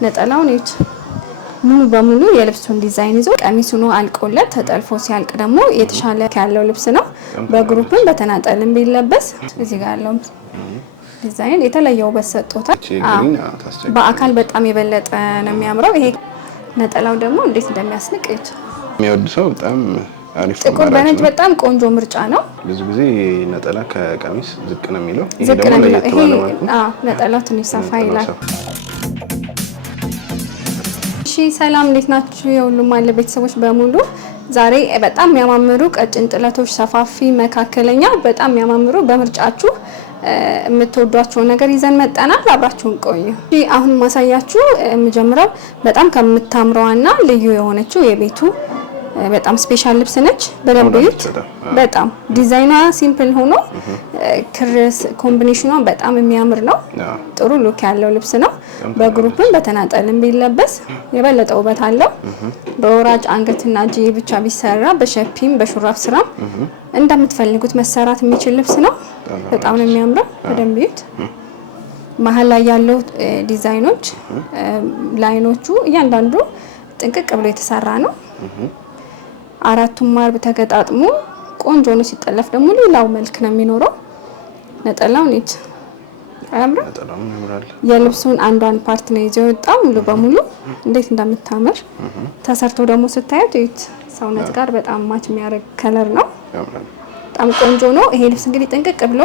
ነጠላው ነው ሙሉ በሙሉ የልብሱን ዲዛይን ይዞ ቀሚሱ ነው አልቆለት ተጠልፎ ሲያልቅ ደግሞ የተሻለ ያለው ልብስ ነው። በግሩፕም በተናጠልም ቢለበስ እዚህ ጋር ያለው ዲዛይን የተለየው በሰጦታል። በአካል በጣም የበለጠ ነው የሚያምረው። ይሄ ነጠላው ደግሞ እንዴት እንደሚያስንቅ የሚወድ ሰው በጣም አሪፍ ነው። ጥቁር በነጭ በጣም ቆንጆ ምርጫ ነው። ብዙ ጊዜ ነጠላ ከቀሚስ ዝቅ ነው የሚለው። ይሄ ደግሞ ለየት ባለ መልኩ ነጠላው ትንሽ ሰፋ ይላል። እሺ ሰላም እንዴት ናችሁ? የሁሉም አለ ቤተሰቦች በሙሉ ዛሬ በጣም የሚያማምሩ ቀጭን ጥለቶች ሰፋፊ መካከለኛ በጣም የሚያማምሩ በምርጫችሁ የምትወዷቸው ነገር ይዘን መጣናል። አብራችሁን ቆዩ። እሺ አሁን ማሳያችሁ የምጀምረው በጣም ከምታምረዋና ልዩ የሆነችው የቤቱ በጣም ስፔሻል ልብስ ነች። በደንብ ይዩት። በጣም ዲዛይኗ ሲምፕል ሆኖ ክርስ ኮምቢኔሽኗ በጣም የሚያምር ነው። ጥሩ ሉክ ያለው ልብስ ነው። በግሩፕም በተናጠልም ቢለበስ የበለጠ ውበት አለው። በወራጅ አንገትና እጅ ብቻ ቢሰራ በሸፒም በሹራፍ ስራም እንደምትፈልጉት መሰራት የሚችል ልብስ ነው። በጣም ነው የሚያምረው። በደንብ ይዩት። መሀል ላይ ያለው ዲዛይኖች ላይኖቹ እያንዳንዱ ጥንቅቅ ብሎ የተሰራ ነው። አራቱም ማርብ ተገጣጥሞ ቆንጆ ነው። ሲጠለፍ ደግሞ ሌላው መልክ ነው የሚኖረው። ነጠላው ነጭ አያምርም? ነጠላው ያምራል። የልብሱን አንዷን ፓርት ነው ይዘው የወጣው ሙሉ በሙሉ እንዴት እንደምታምር ተሰርቶ ደግሞ ስታዩት እዩት። ሰውነት ጋር በጣም ማች የሚያደርግ ከለር ነው። ያምራል። በጣም ቆንጆ ነው። ይሄ ልብስ እንግዲህ ጥንቅቅ ብሎ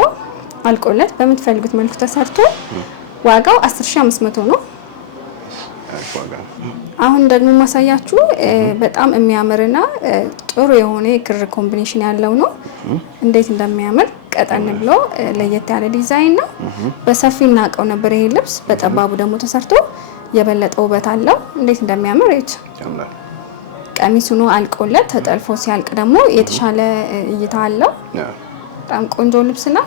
አልቆለት በምትፈልጉት መልኩ ተሰርቶ ዋጋው 10500 ነው። አሁን ደግሞ ማሳያችሁ በጣም የሚያምርና ጥሩ የሆነ የክር ኮምቢኔሽን ያለው ነው። እንዴት እንደሚያምር ቀጠን ብሎ ለየት ያለ ዲዛይን ነው። በሰፊው እናቀው ነበር ይሄ ልብስ፣ በጠባቡ ደግሞ ተሰርቶ የበለጠ ውበት አለው። እንዴት እንደሚያምር እዩት። ቀሚሱ ነው አልቆለት ተጠልፎ ሲያልቅ ደግሞ የተሻለ እይታ አለው። በጣም ቆንጆ ልብስ ነው።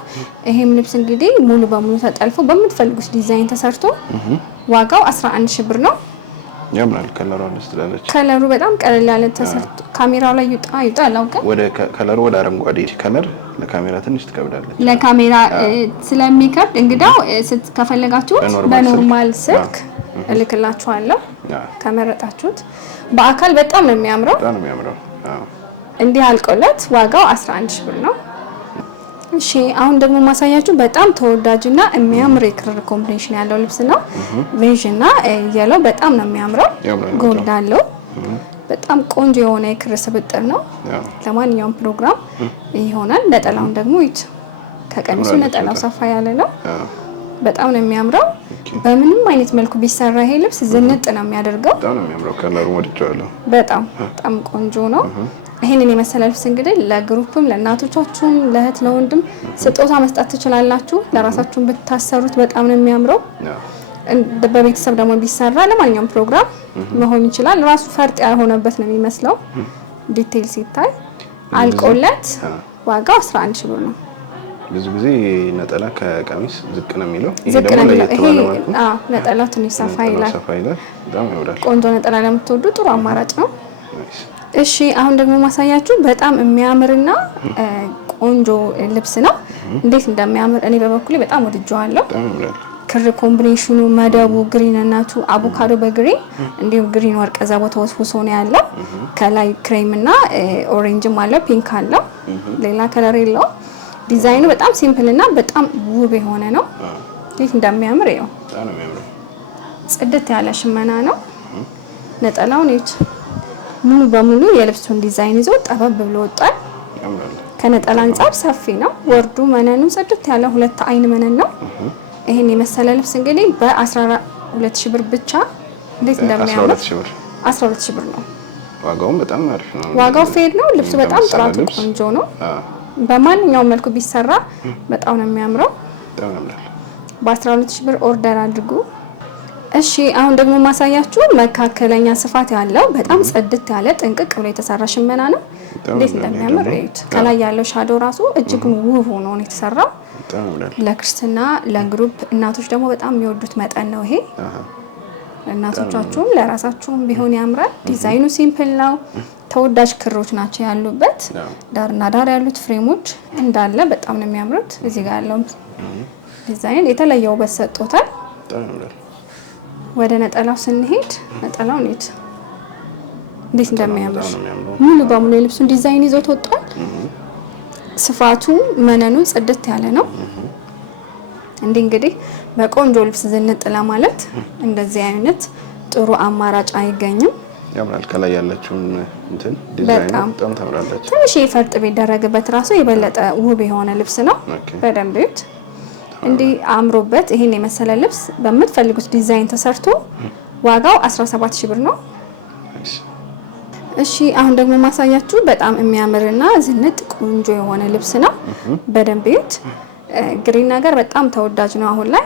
ይሄም ልብስ እንግዲህ ሙሉ በሙሉ ተጠልፎ በምትፈልጉት ዲዛይን ተሰርቶ ዋጋው 11000 ብር ነው። ያምራል። ከለሩ ደስ ትላለች። ከለሩ በጣም ቀለል ያለ ተሰርቶ ካሜራው ላይ ይውጣ አላውቅም። ወደ ከለሩ ወደ አረንጓዴ ከለር ለካሜራ ትንሽ ትከብዳለች። ለካሜራ ስለሚከብድ እንግዳው ከፈለጋችሁ በኖርማል ስልክ እልክላችኋለሁ ከመረጣችሁት። በአካል በጣም ነው የሚያምረው። በጣም ነው የሚያምረው። እንዲህ አልቆለት ዋጋው 11000 ብር ነው። እሺ አሁን ደግሞ ማሳያችሁ በጣም ተወዳጅና የሚያምር የክር ኮምቢኔሽን ያለው ልብስ ነው። ቬጅ እና የለው በጣም ነው የሚያምረው። ጎልድ አለው። በጣም ቆንጆ የሆነ የክር ስብጥር ነው። ለማንኛውም ፕሮግራም ይሆናል። ነጠላውን ደግሞ ይት ከቀሚሱ ነጠላው ሰፋ ያለ ነው። በጣም ነው የሚያምረው። በምንም አይነት መልኩ ቢሰራ ይሄ ልብስ ዝንጥ ነው የሚያደርገው። በጣም ነው የሚያምረው። ከለሩ ወድጄዋለሁ። በጣም ቆንጆ ነው። ይሄንን የመሰለ ልብስ እንግዲህ ለግሩፕም ለእናቶቻችሁም ለእህት ለወንድም ስጦታ መስጠት ትችላላችሁ። ለራሳችሁም ብታሰሩት በጣም ነው የሚያምረው። በቤተሰብ ደግሞ ቢሰራ ለማንኛውም ፕሮግራም መሆን ይችላል። ራሱ ፈርጥ ያልሆነበት ነው የሚመስለው ዲቴል ሲታይ። አልቆለት ዋጋው 11000 ብር ነው። ብዙ ጊዜ ነጠላ ከቀሚስ ዝቅ ነው የሚለው። ይሄ ደግሞ ነጠላው ትንሽ ሰፋ ይላል። በጣም ያምራል። ቆንጆ ነጠላ ለምትወዱ ጥሩ አማራጭ ነው። እሺ አሁን ደግሞ ማሳያችሁ በጣም የሚያምርና ቆንጆ ልብስ ነው። እንዴት እንደሚያምር እኔ በበኩሌ በጣም ወድጄዋለሁ። ክር ኮምቢኔሽኑ መደቡ ግሪንነቱ አቮካዶ በግሪን እንዲሁም ግሪን ወርቀ ዘቦ ተወስውሶ ነው ያለው። ከላይ ክሬም እና ኦሬንጅም አለው፣ ፒንክ አለው፣ ሌላ ከለር የለውም። ዲዛይኑ በጣም ሲምፕል እና በጣም ውብ የሆነ ነው። እንዴት እንደሚያምር ይኸው። ጽድት ያለ ሽመና ነው። ነጠላው ነው ሙሉ በሙሉ የልብሱን ዲዛይን ይዞ ጠበብ ብሎ ወጣል። ከነጠላ አንጻር ሰፊ ነው። ወርዱ መነኑ ጽድት ያለ ሁለት አይን መነን ነው። ይሄን የመሰለ ልብስ እንግዲህ በ12000 ብር ብቻ እንዴት እንደሚያምር 12000 ብር ነው። ዋጋውም በጣም አሪፍ ነው። ዋጋው ፌር ነው። ልብሱ በጣም ጥራቱ ቆንጆ ነው። በማንኛውም መልኩ ቢሰራ በጣም ነው የሚያምረው። በ12000 ብር ኦርደር አድርጉ። እሺ አሁን ደግሞ ማሳያችሁ መካከለኛ ስፋት ያለው በጣም ጽድት ያለ ጥንቅቅ ብሎ የተሰራ ሽመና ነው። እንዴት እንደሚያምር እዩት። ከላይ ያለው ሻዶ ራሱ እጅግ ውብ ሆኖ ነው የተሰራው። ለክርስትና ለግሩፕ እናቶች ደግሞ በጣም የሚወዱት መጠን ነው ይሄ። እናቶቻችሁም ለራሳችሁም ቢሆን ያምራል። ዲዛይኑ ሲምፕል ነው። ተወዳጅ ክሮች ናቸው ያሉበት። ዳርና ዳር ያሉት ፍሬሞች እንዳለ በጣም ነው የሚያምሩት። እዚህ ጋር ያለው ዲዛይን የተለየ ውበት ሰጥቶታል። ወደ ነጠላው ስንሄድ ነጠላው እንዴት እንደሚያምር ሙሉ በሙሉ የልብሱን ዲዛይን ይዞት ወጥቷል። ስፋቱ መነኑ ጽድት ያለ ነው። እንግዲህ በቆንጆ ልብስ ዝንጥ ለማለት እንደዚህ አይነት ጥሩ አማራጭ አይገኝም። ያምራል። ከላይ ያለችውን ዲዛይን በጣም ታምራለች። ትንሽ የፈርጥ ቢደረግበት ራሱ የበለጠ ውብ የሆነ ልብስ ነው። በደንብ እዩት። እንዲህ አምሮበት ይሄን የመሰለ ልብስ በምትፈልጉት ዲዛይን ተሰርቶ ዋጋው 17000 ብር ነው። እሺ አሁን ደግሞ ማሳያችሁ በጣም የሚያምርና ዝንጥ ቆንጆ የሆነ ልብስ ነው። በደንብ እዩት። ግሪን ነገር በጣም ተወዳጅ ነው አሁን ላይ።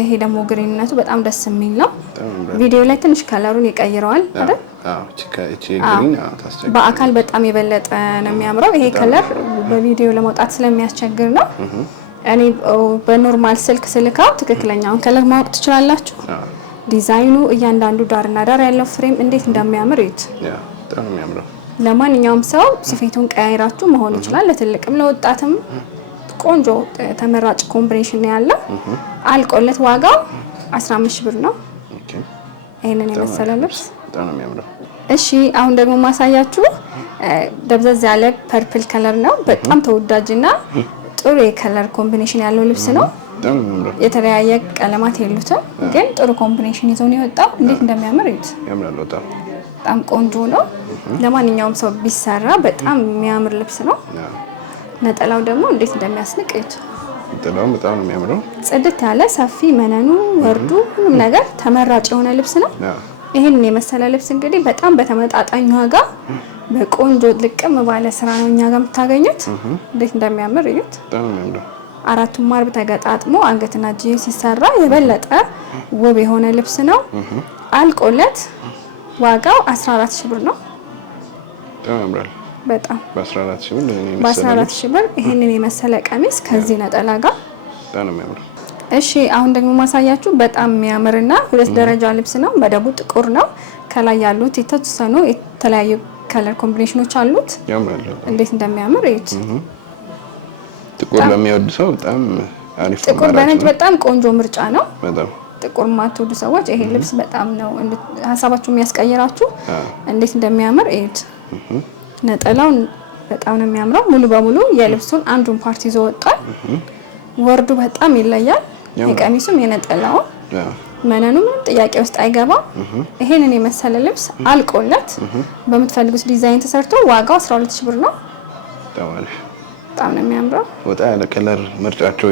ይሄ ደግሞ ግሪንነቱ በጣም ደስ የሚል ነው። ቪዲዮ ላይ ትንሽ ከለሩን ይቀይረዋል አይደል? በአካል በጣም የበለጠ ነው የሚያምረው። ይሄ ከለር በቪዲዮ ለመውጣት ስለሚያስቸግር ነው። እኔ በኖርማል ስልክ ስልካው ትክክለኛውን ከለር ማወቅ ትችላላችሁ። ዲዛይኑ እያንዳንዱ ዳርና ዳር ያለው ፍሬም እንዴት እንደሚያምር እዩት። በጣም የሚያምረው ለማንኛውም ሰው ስፌቱን ቀያይራችሁ መሆን ይችላል። ለትልቅም ለወጣትም ቆንጆ ተመራጭ ኮምቢኔሽን ያለው አልቆለት ዋጋው 15000 ብር ነው። ይሄንን የመሰለ ልብስ በጣም ነው የሚያምረው። እሺ አሁን ደግሞ ማሳያችሁ ደብዘዝ ያለ ፐርፕል ከለር ነው። በጣም ተወዳጅና ጥሩ የከለር ኮምቢኔሽን ያለው ልብስ ነው። የተለያየ ቀለማት የሉትም፣ ግን ጥሩ ኮምቢኔሽን ይዞ ነው የወጣው። እንዴት እንደሚያምር እዩት። ያምራል። በጣም ቆንጆ ነው። ለማንኛውም ሰው ቢሰራ በጣም የሚያምር ልብስ ነው። ነጠላው ደግሞ እንዴት እንደሚያስንቅ እዩት። ነጠላው በጣም ነው የሚያምረው። ጽድት ያለ ሰፊ መነኑ ወርዱ ሁሉም ነገር ተመራጭ የሆነ ልብስ ነው። ይሄንን የመሰለ ልብስ እንግዲህ በጣም በተመጣጣኝ ዋጋ በቆንጆ ልቅም ባለ ስራ ነው እኛ ጋር የምታገኙት። እንዴት እንደሚያምር እዩት። በጣም ነው የሚያምረው። አራቱም ማርብ ተገጣጥሞ አንገትና እጅ ሲሰራ የበለጠ ውብ የሆነ ልብስ ነው። አልቆለት ዋጋው 14000 ብር ነው። በጣም ያምራል። በጣም በ14000 ብር ይሄንን የመሰለ ቀሚስ ከዚህ ነጠላ ጋር በጣም ነው የሚያምረው። እሺ አሁን ደግሞ ማሳያችሁ በጣም የሚያምርና 2 ደረጃ ልብስ ነው። መደቡ ጥቁር ነው። ከላይ ያሉት የተወሰኑ የተለያዩ ከለር ኮምቢኔሽኖች አሉት። ያምራል። እንዴት እንደሚያምር እዩት። ጥቁር ለሚወድ ሰው በጣም አሪፍ ነው። ጥቁር በነጭ በጣም ቆንጆ ምርጫ ነው። በጣም ጥቁር ማትወዱ ሰዎች ይሄ ልብስ በጣም ነው ሀሳባችሁ የሚያስቀይራችሁ። እንዴት እንደሚያምር እዩት። ነጠላው በጣም ነው የሚያምረው። ሙሉ በሙሉ የልብሱን አንዱን ፓርት ይዞ ወጣል። ወርዱ በጣም ይለያል። የቀሚሱም የነጠላው መነኑ ምንም ጥያቄ ውስጥ አይገባም። ይሄንን የመሰለ ልብስ አልቆለት በምትፈልጉት ዲዛይን ተሰርቶ ዋጋው 12000 ብር ነው። በጣም ነው የሚያምረው። ወጣ ያለ ከለር ምርጫቸው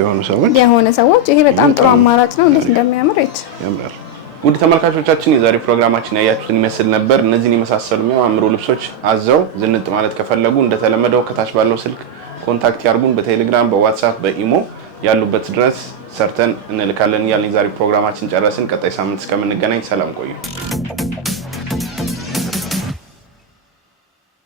የሆነ ሰዎች ይሄ በጣም ጥሩ አማራጭ ነው። እንዴት እንደሚያምር ያምራል። ውድ ተመልካቾቻችን የዛሬ ፕሮግራማችን ያያችሁትን ይመስል ነበር። እነዚህን የመሳሰሉ የሚያማምሩ ልብሶች አዘው ዝንጥ ማለት ከፈለጉ እንደተለመደው ከታች ባለው ስልክ ኮንታክት ያርጉን። በቴሌግራም፣ በዋትስአፕ፣ በኢሞ ያሉበት ድረስ ሰርተን እንልካለን። ያለኝ ዛሬ ፕሮግራማችን ጨረስን። ቀጣይ ሳምንት እስከምንገናኝ ሰላም ቆዩ።